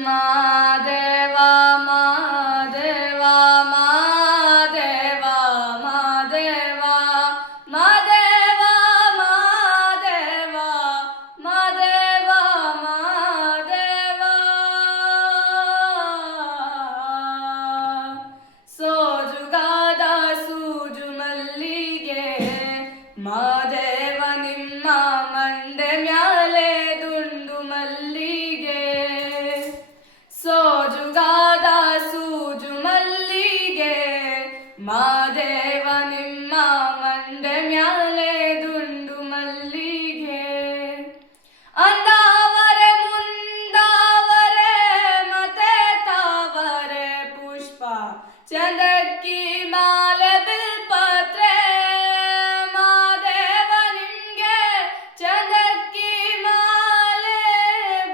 ಮಾದೇವ ಮಾದೇವ ಮಾದೇವ ಮಾದೇವ ಮಾದೇವ ಮಾದೇವ ಮಾದೇವ ಮಾದೇವ ಸೋಜುಗಾದ ಸೂಜು ಮಲ್ಲಿಗೆ ಮಾದೇವ ನಿಮ್ಮ ಮಂಡೆ ಮ್ಯಾಲೆ ದುಂಡು ಮಲ್ಲಿಗೆ ಸೋಜುಗಾದ ಸೂಜು ಮಲ್ಲಿಗೆ ಮಾದೇವ ನಿಮ್ಮ ಮಂಡೆ ಮ್ಯಾಲೆ ದುಂಡು ಮಲ್ಲಿಗೆ ಅಂದಾವರೆ ಮುಂದಾವರೆ ಮತ್ತೆ ತಾವರೆ ಪುಷ್ಪ ಚಂದಕ್ಕಿ ಮಾಲೆ ಬಿಲ್ಪತ್ರೆ ಮಾದೇವ ನಿಮ್ಗೆ ಚಂದಕ್ಕಿ ಮಾಲೆ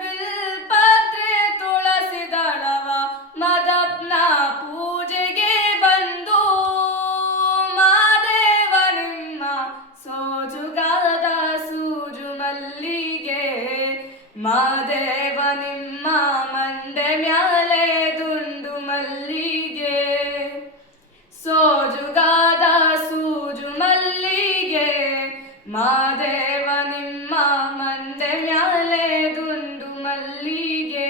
ಬಿಲ್ಪತ್ರೆ ತುಳಸಿ ದಳವ ಮದಪ್ನ ಪೂಜೆಗೆ ಬಂದು ಮಾದೇವ ನಿಮ್ಮ ಸೋಜುಗಾದ ಸೂಜು ಮಲ್ಲಿಗೆ ಮಾದೇವ ನಿಮ್ಮ ಮಂಡೆ ಮ್ಯಾಲೆ ದುಂಡು ಮಲ್ಲಿಗೆ ಸೋಜುಗಾದ ಸೂಜು ಮಲ್ಲಿಗೆ ಮಾದೇವ ನಿಮ್ಮ ಮಂಡೆ ಮ್ಯಾಲೆ ದುಂಡು ಮಲ್ಲಿಗೆ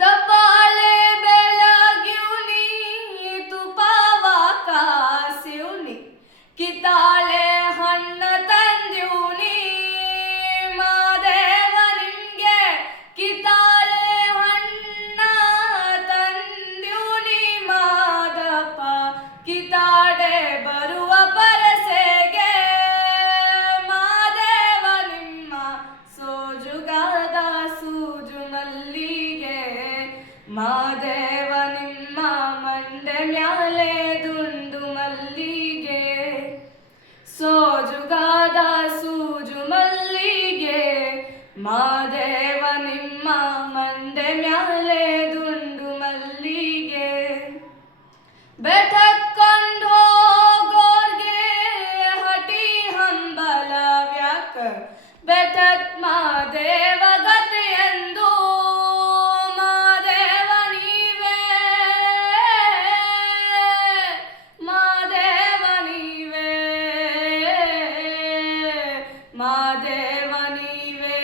ತಪಾಳೆ ಬೆಳಗ್ಯುನಿ ತುಪಾವ ಕಾಸ್ಯುನಿ ಕಿತಾಳೆ ಹಣ್ಣ ತಂದ್ಯೂನಿ ಮಾದೇವ ನಿಮ್ಗೆ ಕಿತಾಳೆ ಹಣ್ಣ ತಂದ್ಯೂನಿ ಮಾದಪ್ಪ ಕಿತಾಡೆ ಬರುವ ಪರಸೆಗೆ ಮಾದೇವ ನಿಮ್ಮ ಸೋಜುಗಾದ ಸೂಜು ಮಲ್ಲಿಗೆ ಮಾದೇವ ನಿಮ್ಮ ಮಂಡೆ ಮ್ಯಾಲೆ ದುಂಡು ಮಲ್ಲಿಗೆ ಸೋಜುಗಾದ ಸೂಜು ಮಲ್ಲಿಗೆ ಮಾದೇವ ನಿಮ್ಮ ಮಂಡೆ ಮ್ಯಾಲೆ ದುಂಡು ಮಲ್ಲಿಗೆ ಬೆಟಕ್ಕೊಂಡು ಹೋಗೋರ್ಗೆ ಹಟಿ ಹಂಬಲವ್ಯಾಕ ಬೆಟಕ್ ಮಾದೇವ ಗತಿಯೆಂದು ಮಾದೇವ ನೀವೇ ಮಾದೇವ ನೀವೇ ಮಾದೇವ ನೀವೇ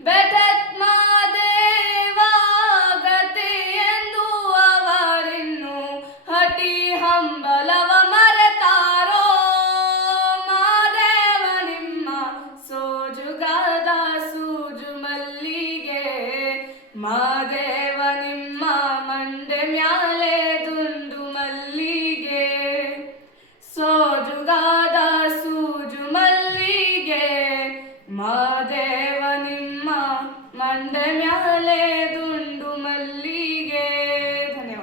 ಬೆಟಕ್ ಮಾದೇವ ಗತಿಯೆಂದು ಅವರಿನ್ನು ಹಟಿ ಹಂಬಲವ ಮರೆತಾರೋ ಮಾದೇವ ನಿಮ್ಮ ಸೋಜುಗಾದ ಸೂಜು ಮಲ್ಲಿಗೆ ಮಾದೇವ ನಿಮ್ಮ ಮಂಡೆ ಮ್ಯಾಲೆ